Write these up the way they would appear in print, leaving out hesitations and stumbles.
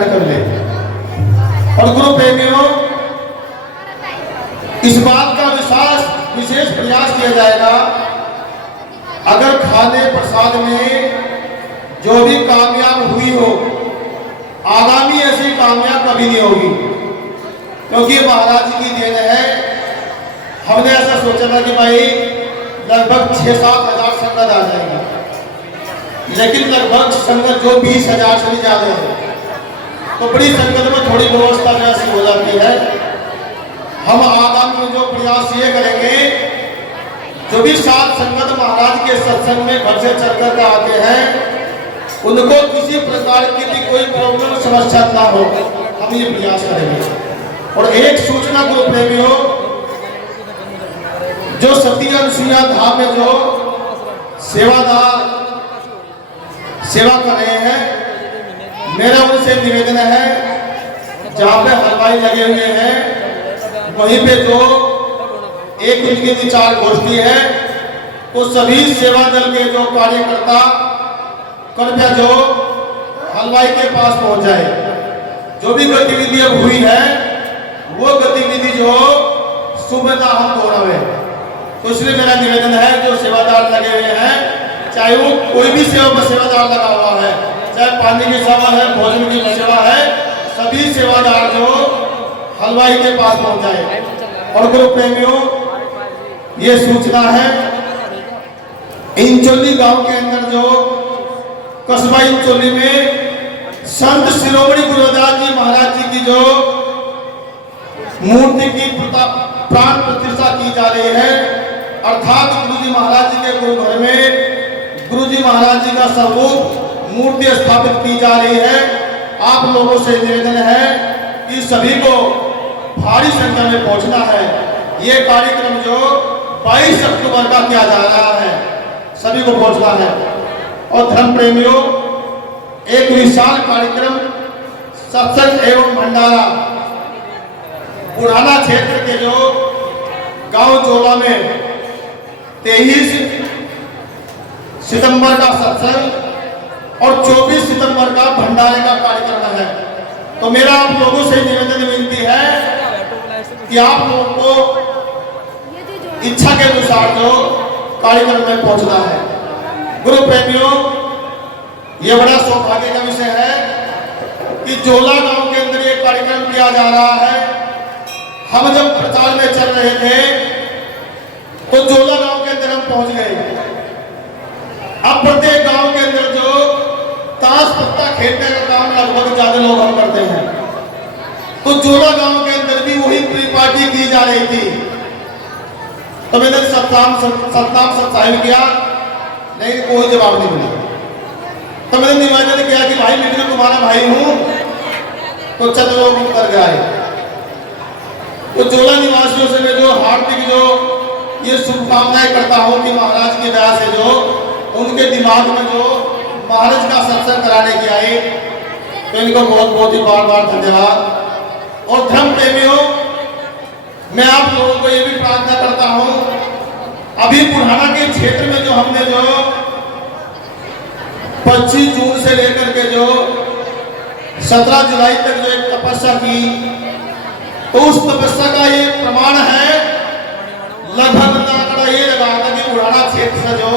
ग्रहण कर ले। और गुरु प्रेमियों, इस बात का विशेष प्रयास किया जाएगा, अगर खाने प्रसाद में जो भी कामयाब हुई हो, आगामी ऐसी कामयाब कभी नहीं होगी, क्योंकि ये महाराज की देन है। हमने ऐसा सोचा था कि भाई लगभग 6-7 हजार संगत आ जाएगा, लेकिन लगभग संगत जो 20,000 से भी ज्यादा है, तो बड़ी संगत में थोड़ी व्यवस्था ऐसी हो जाती है। हम आगामी में जो प्रयास ये करेंगे, जो भी साथ संगत महाराज के सत्संग में घर से चलकर के आते हैं, उनको किसी प्रकार की भी कोई प्रॉब्लम समस्या ना हो, हम ये प्रयास करेंगे। और एक सूचना गुरु प्रेमियों, जो सती अनुसुईया धाम में जो सेवादार सेवा कर रहे हैं, मेरा उनसे निवेदन है, जहाँ पे हलवाई लगे हुए हैं वहीं पे जो एक उनकी विचार गोष्ठी है, तो सभी सेवा दल के जो कार्यकर्ता कृपया जो हलवाई के पास पहुंच जाए। जो भी गतिविधि अब हुई है वो गतिविधि जो सुबह ना हम दोहरावे। तो इसलिए मेरा निवेदन है, जो सेवादार लगे हुए हैं, चाहे वो कोई भी सेवादार लगा हुआ है, चाहे पानी की सेवा है, भोजन की सेवा है, सभी सेवादार जो हलवाई के पास पहुंच जाए। और गुरु प्रेमियों, ये सूचना है, इंचोली गांव के अंदर जो कस्बा इंचोली में संत शिरोमणि गुरुदास जी महाराज जी की जो मूर्ति की प्राण प्रतिष्ठा की जा रही है, अर्थात गुरु जी महाराज जी के गुरु घर में गुरु जी महाराज जी का स्वरूप मूर्ति स्थापित की जा रही है। आप लोगों से निवेदन है कि सभी को भारी संख्या में पहुंचना है। ये कार्यक्रम जो 22 अक्टूबर का किया जा रहा है, सभी को पहुंचना है। और धर्म प्रेमियों, एक विशाल कार्यक्रम सत्संग एवं भंडारा पुराना क्षेत्र के जो गांव जोला में 23 सितंबर का सत्संग और 24 सितंबर का भंडारे का कार्यक्रम है। तो मेरा आप लोगों से निवेदन विनती है कि आप लोगों को इच्छा के अनुसार जो कार्यक्रम में पहुंचना है। गुरु प्रेमियों, यह बड़ा सौभाग्य का विषय है कि जोला गांव के अंदर ये कार्यक्रम किया जा रहा है। हम जब प्रचार में चल रहे थे तो जोला गांव के अंदर हम पहुंच गए। अब प्रत्येक गांव के अंदर जो ताश पत्ता खेलने का काम लगभग ज्यादा लोग हम करते हैं, तो जोला गांव के अंदर भी वही पार्टी की जा रही थी। तो मैंने सतनाम सत्साहिब किया, लेकिन कोई जवाब नहीं मिला। तो मैंने निवेदन किया कि भाई मैं तुम्हारा भाई हूं, तो चलो लोग कर गए। तो जोला निवासियों से मैं जो हार्दिक जो ये शुभकामनाएं करता हूं कि महाराज की दया से जो उनके दिमाग में जो महाराज का सत्संग कराने की आए, तो इनको बहुत बहुत ही बार बार धन्यवाद। और धर्म प्रेमियों, मैं आप लोगों को ये भी प्रार्थना करता हूं, अभी बुढ़ाना के क्षेत्र में जो हमने जो 25 जून से लेकर के जो 17 जुलाई तक जो एक तपस्या की, तो उस तपस्या का ये प्रमाण है। लगभग आंकड़ा ये लगा था कि बुढ़ाना क्षेत्र से जो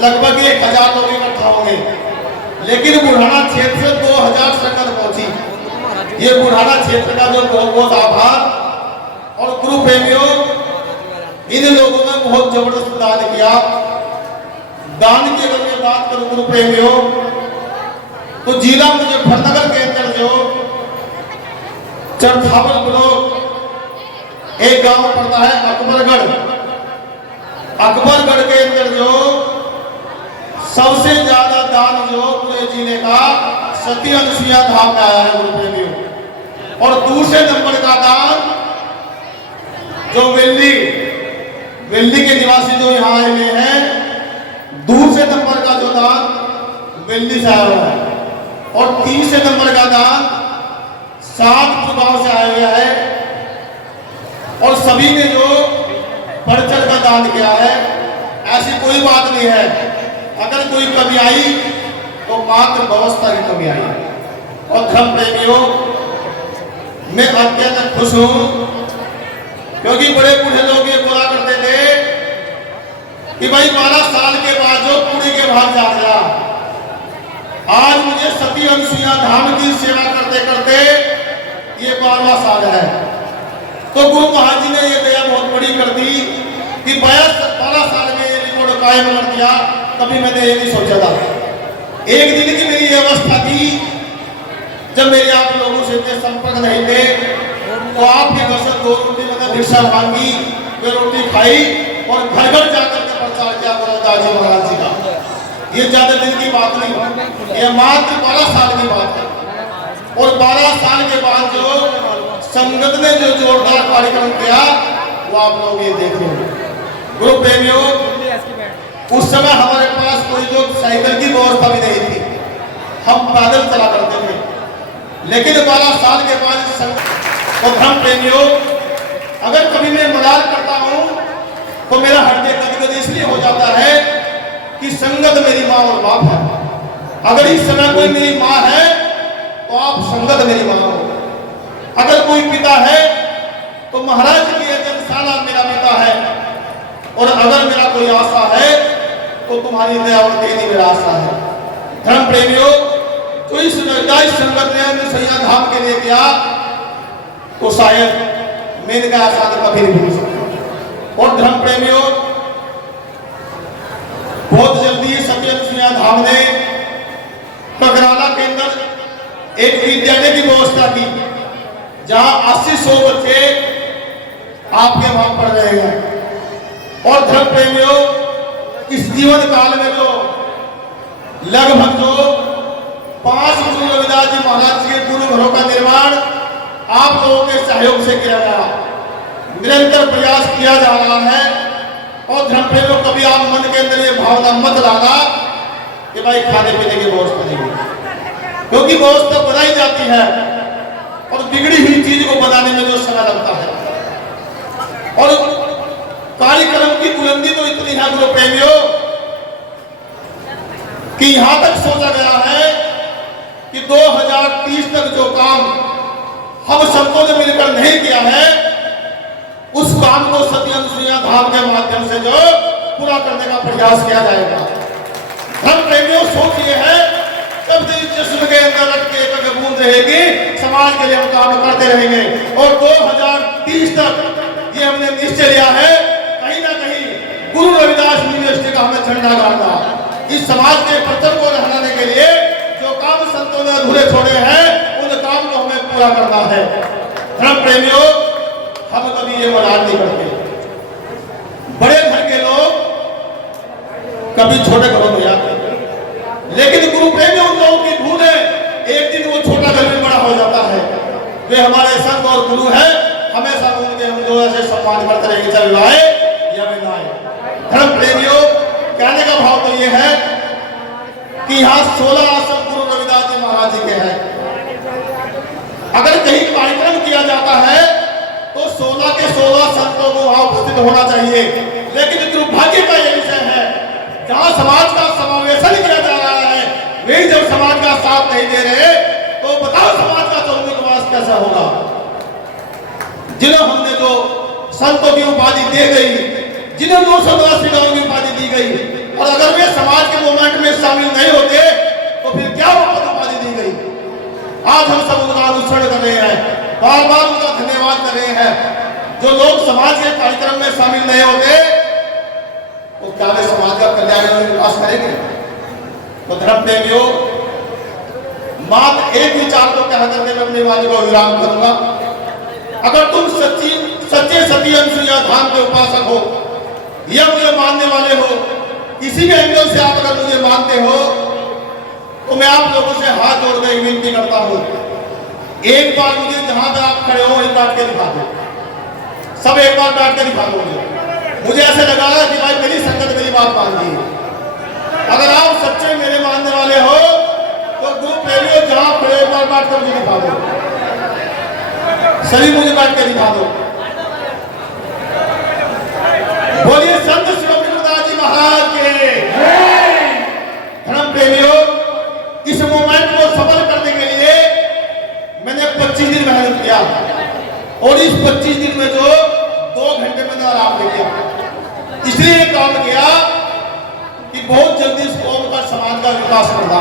लगभग 1000 लोग इकट्ठा होंगे, लेकिन बुढ़ाना क्षेत्र से 2000 संगत पहुंची। ये बुढ़ाना क्षेत्र का जो बहुत बहुत आभार। और गुरु प्रेमियों, इन लोगों ने बहुत जबरदस्त दान किया। दान की अगर मैं बात करूं गुरु प्रेमियों, तो जिला मुजफ्फरनगर के अंदर जो चरथावल ब्लॉक एक गांव पड़ता है अकबरगढ़। अकबरगढ़ के अंदर जो सबसे ज्यादा दान जो पूरे जिले का सती अनुसुईया धाम में आया है गुरु प्रेमियों। और दूसरे नंबर का दान जो वेल्ली के निवासी जो यहाँ आए हुए हैं, दूसरे नंबर का जो दान वेल्ली से आया हुआ है। और तीसरे नंबर का दान 7 गांव से आया हुआ है। और सभी ने जो बढ़ चढ़ का दान किया है। ऐसी कोई बात नहीं है, अगर कोई कमी आई तो मात्र व्यवस्था की कमी आई। और धर्म प्रेमियों, मैं अत्यंत खुश हूं क्योंकि बड़े बूढ़े लोग ये बोला करते थे कि भाई 12 साल के बाद जो कुड़ी के भाग जा गया, आज मुझे सती अनुसुईया धाम की सेवा करते करते ये 12वां साल है। तो गुरु महाराज जी ने ये दया बहुत बड़ी कर दी कि 12 साल में ये रिकॉर्ड कायम कर दिया। कभी मैंने ये नहीं सोचा था। एक दिन की मेरी ये अवस्था थी जब मेरे आप लोगों से इतने संपर्क नहीं थे, तो आपके घर से 2 रोटी मैंने भिक्षा मांगी, वे रोटी खाई और घर घर जाकर के प्रचार किया दाजी महाराज जी का। ये ज्यादा दिन की बात नहीं, ये मात्र 12 साल की बात है। और 12 साल के बाद जो संगत ने जो जोरदार कार्यक्रम किया वो आप लोग ये देख रहे हो। गुरु प्रेमियों, उस समय हमारे पास कोई जो साइकिल की व्यवस्था भी नहीं थी, हम पैदल चला करते थे। लेकिन 12 साल के बाद तो धर्म प्रेमियों, अगर कभी मैं मलाल करता हूं तो मेरा हृदय गदगद इसलिए हो जाता है कि संगत मेरी माँ और बाप है। अगर इस समय कोई मेरी माँ है तो आप संगत मेरी माँ हो। अगर कोई पिता है तो महाराज की यज्ञशाला मेरा पिता है। और अगर मेरा कोई आशा है तो तुम्हारी दया और तेरी मेरा आशा है। धर्म प्रेमियों, तो इस संगत ने अनुसुईया धाम के लिए किया तो शायद मैंने का आशा कभी नहीं भूल सकता। और धर्म प्रेमियों, बहुत जल्दी सती अनुसुईया धाम ने पगराला के अंदर एक विद्यालय की व्यवस्था की जहां 80-100 बच्चे आपके वहां पढ़ रहे हैं। और धर्म प्रेमियों, इस जीवन काल में जो लगभग जो 5 गुरु रविदास जी महाराज के गुरु घरों का निर्माण आप लोगों के सहयोग से किया गया, निरंतर प्रयास किया जा रहा है। और धर्म प्रेमियों, कभी आप मन के अंदर ये भावना मत लाना कि भाई खाने पीने की व्यवस्था नहीं है, क्योंकि व्यवस्था बनाई जाती है और बिगड़ी हुई चीज को बनाने में जो समय लगता है। और कार्यक्रम की बुलंदी तो इतनी है गुरु प्रेमियों कि यहां तक सोचा गया है कि 2030 तक जो काम हम संतों ने मिलकर नहीं किया है, उस काम को सती अनुसुईया धाम के माध्यम से जो पूरा करने का प्रयास किया जाएगा। धर्म प्रेमियों, सोच ये है जब इस जिस्म के अंदर रख के एक बूंद रहेगी, समाज के लिए हम काम करते रहेंगे। और 2030 तक ये हमने निश्चय लिया है, कहीं ना कहीं गुरु रविदास यूनिवर्सिटी का हमें झंडा गाड़ना, इस समाज के परचम को लहराने के लिए जो काम संतों ने अधूरे छोड़े हैं उन काम को हमें पूरा करना है। धर्म प्रेमियों, हम कभी ये मलाल नहीं करते। बड़े घर के लोग कभी छोटे घरों में आते, लेकिन गुरु प्रेमियों उन लोगों की भूल है, एक दिन वो छोटा घर में बड़ा हो जाता है। वे हमारे संत और गुरु है, हमेशा उनके हम जो ऐसे सम्मान करते रहेंगे, चाहे लाए या वे ना आए। धर्म प्रेमियों, कहने का भाव तो ये है कि यहाँ 16 आश्रम गुरु रविदास जी महाराज जी के हैं। अगर कहीं कार्यक्रम किया जाता है तो 16 के 16 संतों को वहां उपस्थित होना चाहिए। लेकिन दुर्भाग्य का यह विषय है, जहां समाज का समावेशन किया जा रहा है, वे जब समाज का साथ नहीं दे रहे तो बताओ समाज का चौमुखवास कैसा होगा। जिन्हें हमने जो संतों की उपाधि दे गई, जिन्हें 282 गांव की उपाधि दी गई, और अगर वे समाज के मूवमेंट में शामिल नहीं होते तो फिर क्या उपाधि दी गई। आज हम सब उनका अनुसरण कर रहे हैं, बार बार उनका धन्यवाद कर रहे हैं। जो लोग समाज के कार्यक्रम में शामिल नहीं होते तो क्या वे समाज का कल्याण और विकास करेंगे। तो धर्म प्रेमियों, मात्र एक विचार को कह करके मैं अपनी वाणी को विराम करूंगा। अगर तुम सच्चे सती अनुसुईया धाम के उपासक हो या मुझे मानने वाले हो, किसी भी एंगल से आप अगर मुझे मानते हो तो मैं आप लोगों से हाथ जोड़कर विनती करता हूं, एक बार मुझे जहां पे आप खड़े हो एक बार के दिखा दो। सब एक बार बैठ के दिखा दोगे। मुझे ऐसे लगा कि भाई मेरी संगत मेरी बात मान ली। अगर आप सच्चे मेरे मानने वाले हो तो गुरु प्रेमियों जहां खड़े एक बार बैठ कर मुझे दिखा दो। सभी मुझे बैठ के दिखा दो। बोलिए संत शिवदास जी महाराज के। धर्म प्रेमियों, इस मूवमेंट को सफल करने के लिए 25 दिन मेहनत किया और इस 25 दिन में जो 2 घंटे मैंने आराम किया, इसलिए काम किया कि बहुत जल्दी इस कौम का समाज का विकास करना।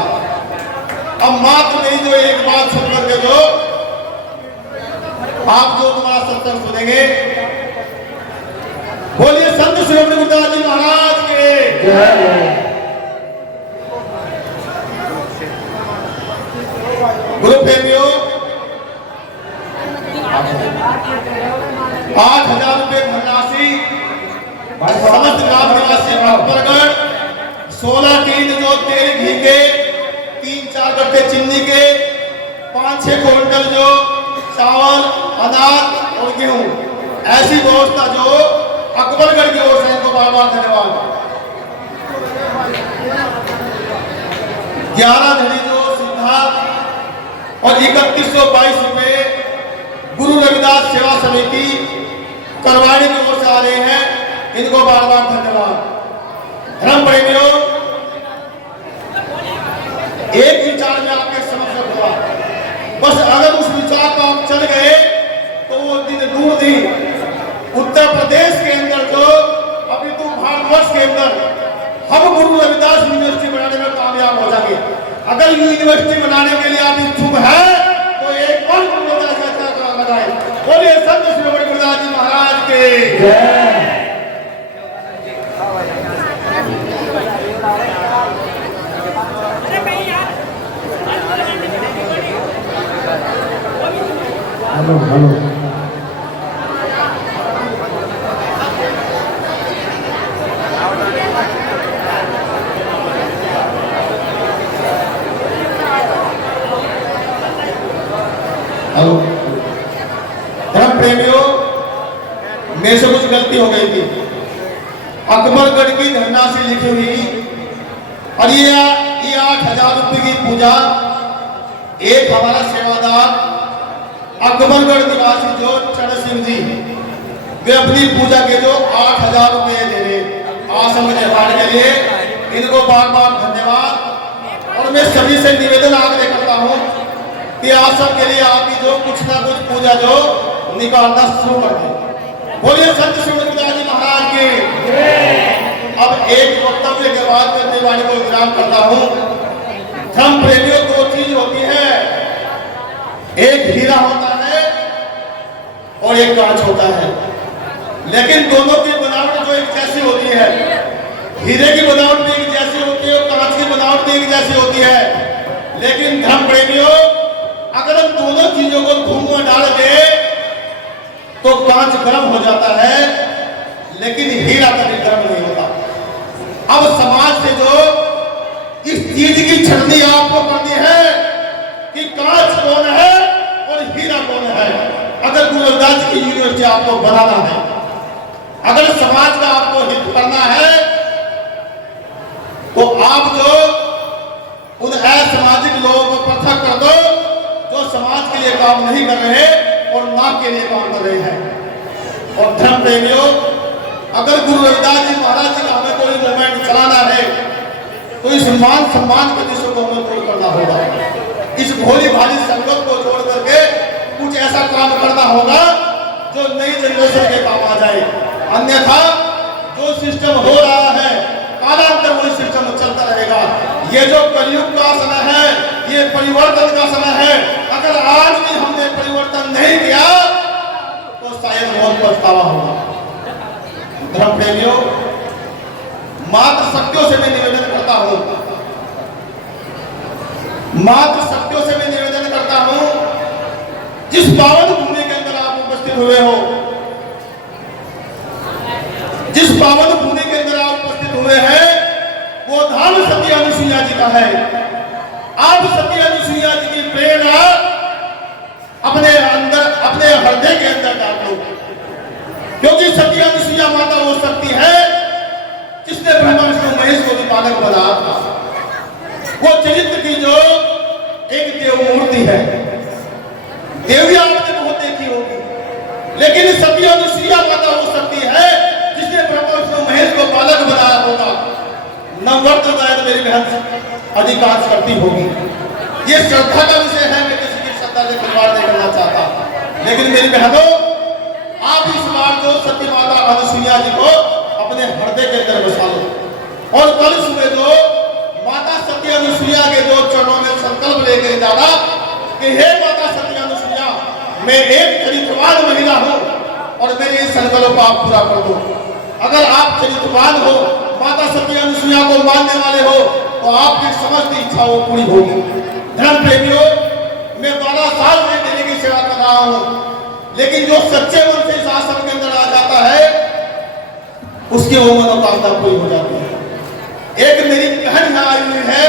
अब मात्र नहीं जो एक बात सुन करके जो आप जो तुम्हारा सत्संग सुनेंगे, बोलिए संत शिरोमणि गुरुदास जी महाराज के गुरु प्रेमियों, 8,000 रुपए धनराशि समस्त ग्राम निवासी अकबरगढ़, 16 टीन जो तेल घी के, 3-4 गट्टे चीनी के, 5-6 क्विंटल जो चावल अनाज और गेहूं, ऐसी व्यवस्था जो अकबरगढ़ की ओर से इनको बार बार धन्यवाद। 11 धनी जो सीधा और 3122 रुपए गुरु रविदास सेवा समिति करवाने की ओर से आ रहे हैं, इनको बार बार धन्यवाद। धर्म प्रेमियों, एक विचार में आपके समक्ष रखूंगा, बस अगर उस विचार पर आप चल गए तो वो दिन दूर नहीं। उत्तर प्रदेश के अंदर जो अभी तो भारतवर्ष के अंदर हम गुरु रविदास यूनिवर्सिटी बनाने में कामयाब हो जाएंगे। अगर यूनिवर्सिटी बनाने के लिए आप इच्छुक है तो एक और गुरु रविदास का लगाए। बोलिए संत शिरोमणि गुरुदास जी महाराज के हेलो हेलो। हेलो धर्म प्रेमियों, मेरे से कुछ गलती हो गई थी। अकबरगढ़ की धनराशि लिखी हुई और ये 8,000 रुपए की पूजा एक हमारा सेवादार अकबरगढ़ निवासी जो चरण सिंह जी, वे अपनी पूजा के जो 8,000 रुपए दे रहे आश्रम निर्माण के लिए, इनको बार बार धन्यवाद। और मैं सभी से निवेदन आग्रह करता हूँ कि आश्रम के लिए आप जो कुछ ना कुछ पूजा जो निकालना शुरू कर दें। बोलिए संत शिरोमणि गुरुदास जी महाराज की। अब एक वक्तव्य के बाद मैं अपनी वाणी को विराम करता हूँ। धर्म प्रेमियों, 2 चीज होती है, एक हीरा होता है और एक कांच होता है, लेकिन दोनों की बनावट जो एक जैसी होती है। हीरे की बनावट भी एक जैसी होती है और कांच की बनावट भी एक जैसी होती है। लेकिन धर्म प्रेमियों, अगर हम दोनों चीजों को धूम में डाल दे तो कांच गर्म हो जाता है, लेकिन हीरा कभी गर्म नहीं होता। अब समाज से जो इस चीज की छटनी आपको करनी है कि कांच कौन है और हीरा कौन है। अगर गुरु रविदास की यूनिवर्सिटी आपको बनाना है, अगर समाज का आपको हित करना है, तो आप जो उन असामाजिक लोगों को पृथक कर दो जो समाज के लिए काम नहीं कर रहे और नाक के लिए काम कर रहे हैं। और धर्म प्रेमियों, अगर गुरु रविदास जी महाराज जी का हमें कोई मूवमेंट चलाना है तो इस मान सम्मान के विषय को हमें दूर करना होगा। इस भोली भाली संगत को छोड़ करके कुछ ऐसा काम करना होगा जो नई जनरेशन के काम आ जाए। अन्यथा जो सिस्टम हो रहा है, कालांतर वही सिस्टम चलता रहेगा। ये जो कलयुग का समय है, ये परिवर्तन का समय है। अगर आज भी हमने परिवर्तन नहीं किया तो शायद बहुत पछतावा होगा। धर्म प्रेमियों, मात्र शक्तियों से मैं निवेदन करता हूं, मात्र शक्तियों से मैं निवेदन करता हूं, जिस पावन भूमि के अंदर आप उपस्थित हुए हो, जिस पावन भूमि के अंदर आप उपस्थित हुए हैं, वो धाम सती अनुसुईया जी का है। आप सती अनुसुईया जी की प्रेरणा अपने अंदर, अपने हृदय के अंदर डाल दो, क्योंकि सती अनुसुईया माता वो शक्ति है जिसने ब्रह्मा विष्णु महेश को भी पालक बनाया था। वो चरित्र की जो एक देव मूर्ति है, देवी आपने बहुत देखी होगी, लेकिन सती अनुसुईया माता वो शक्ति है जिसने ब्रह्मा विष्णु महेश को पालक बनाया होगा। नववर्त मेरी बहन अधिकांश करती होगी। ये श्रद्धा का विषय है, मैं किसी की श्रद्धा से खिलवाड़ नहीं करना चाहता। लेकिन मेरी बहनों, आप इस बार जो सती माता अनुसुईया जी को अपने हृदय के अंदर बसा लो और कल सुबह जो माता सती अनुसुईया के जो चरणों में संकल्प लेके जाना कि हे माता सती अनुसुईया, मैं एक चरित्रवान महिला हूं और मेरे इस संकल्प को आप पूरा कर दो। अगर आप चरित्रवान हो, माता सती अनुसुईया को मानने वाले हो, तो आपकी समस्त इच्छाओं पूरी होगी। धर्म प्रेमियों, मैं 12 साल से देवी की सेवा कर रहा हूं, लेकिन जो सच्चे मन से इस आश्रम के अंदर आ जाता है उसकी वो मनोकामना पूरी हो जाती है। एक मेरी बहन यहाँ आई हुई है,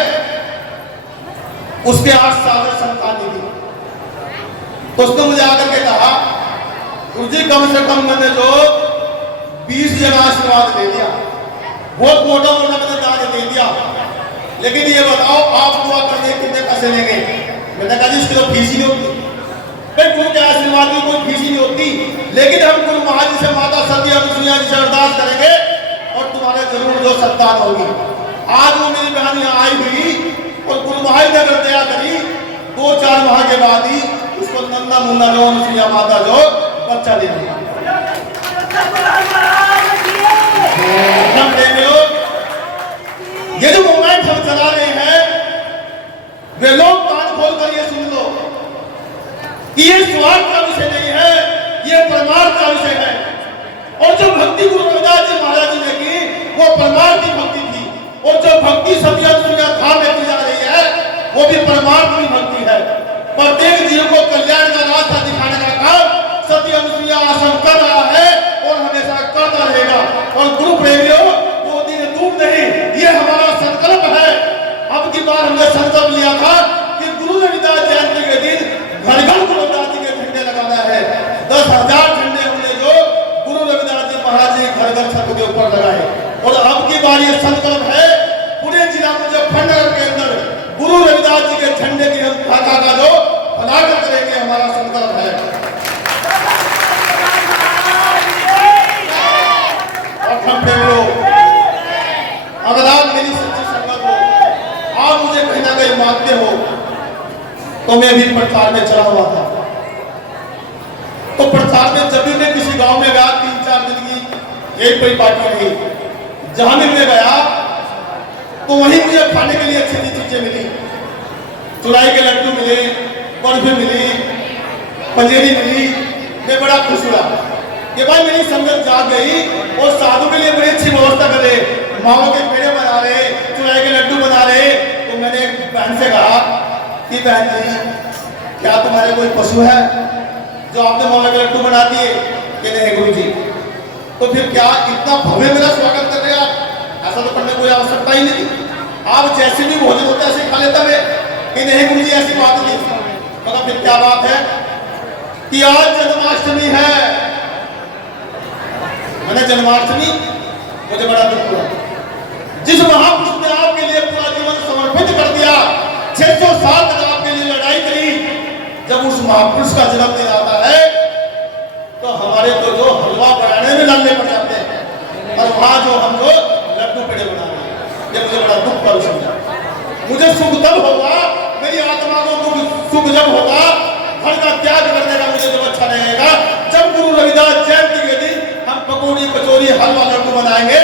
उसके 8 साल में संतान नहीं थी, तो उसने मुझे आकर के कहा, गुरुजी कम से कम मैंने जो 20 जगह आशीर्वाद ले लिया, बहुत मोटा मोटा मैंने दान दे दिया, लेकिन ये बताओ आप दुआ करने कितने पैसे लेंगे? मैंने कहा जी इसकी तो फीस ही नहीं होती। फिर गुरु के आशीर्वाद की कोई फीस ही नहीं होती, लेकिन हम गुरु महाराज से माता सती अनुसुईया जी से अरदास करेंगे और तुम्हारे जरूर जो संतान होगी। आज वो मेरी बहन यहाँ आई हुई और गुरु महाराज ने अगर दया करी 2-4 माह के बाद ही उसको नन्ना मुन्ना जो अनुसुईया माता जो बच्चा दे देगा। ये जो मोमेंट हम चला रहे हैं, वे लोग कान खोल कर ये सुन लो कि ये स्वार्थ का विषय नहीं है, ये परमार्थ का विषय है। और जो भक्ति गुरु रविदास जी महाराज जी ने की, वो परमार्थ की भक्ति थी, और जो भक्ति सती अनुसुईया धाम में की जा रही है, वो भी परमार्थ की भक्ति है। प्रत्येक जीव को कल्याण का रास्ता दिखाने का काम सती अनुसुईया आश्रम कर रहा है और हमेशा करता रहेगा। और गुरु प्रेमियों, वो दिन दूर नहीं, ये हमारा संकल्प है। अब की बार हमने संकल्प लिया था कि गुरु रविदास जयंती के दिन घर घर गुरु रविदास जी के झंडे लगाना है। 10,000 झंडे हमने जो गुरु रविदास जी महाराज जी घर घर छत के ऊपर लगाए। और अब की बार ये संकल्प है पूरे जिला मुजफ्फरनगर के अंदर गुरु रविदास जी के झंडे की हम ढाका का जो फलाकर करेंगे, हमारा संकल्प है। और हम अगर आप मेरी सच्ची संगत हो, आप मुझे कहीं ना कहीं मानते हो, तो मैं भी प्रचार में चला हुआ था। तो प्रचार में जब भी मैं किसी गांव में गया, 3-4 दिन की यही कोई पार्टी रही, जहां भी मैं गया तो वहीं मुझे खाने के लिए अच्छी अच्छी चीजें मिली। चुराई के लड्डू मिले, बर्फी मिली, पंजेरी मिली। मैं बड़ा खुश हुआ कि भाई मेरी संगत जाग गई और साधु के लिए बड़ी अच्छी व्यवस्था करे, माओ के पेड़े बना रहे, चुराई के लड्डू बना रहे। तो मैंने एक बहन से कहा कि बहन जी, क्या तुम्हारे कोई पशु है जो आपने माओ के लड्डू बना दिए? कि नहीं गुरु जी। तो फिर क्या इतना भव्य मेरा स्वागत कर रहे आप? ऐसा तो करने कोई आवश्यकता ही नहीं थी, आप जैसे भी भोजन होता है ऐसे खा लेता मैं। कि नहीं गुरु जी, ऐसी बात नहीं। मगर फिर क्या बात है कि आज जन्माष्टमी है। मैंने जन्माष्टमी, मुझे बड़ा दुख हुआ। जिस महापुरुष ने आपके लिए पूरा जीवन समर्पित कर दिया, 600 साल तक आपके लिए लड़ाई करी, जब उस महापुरुष का जन्मदिन आता है तो हमारे तो जो हलवा बनाने में लड़ने पड़ जाते हैं, और वहां जो हम जो लड्डू पेड़े बना रहे हैं, ये मुझे बड़ा दुख का विषय है। मुझे सुख तब होगा, मेरी आत्मा को सुख जब होगा, घर का त्याग करने का मुझे जब अच्छा लगेगा, जब गुरु रविदास जयंती के दिन हम पकौड़ी, कचौरी, हलवा, लड्डू बनाएंगे।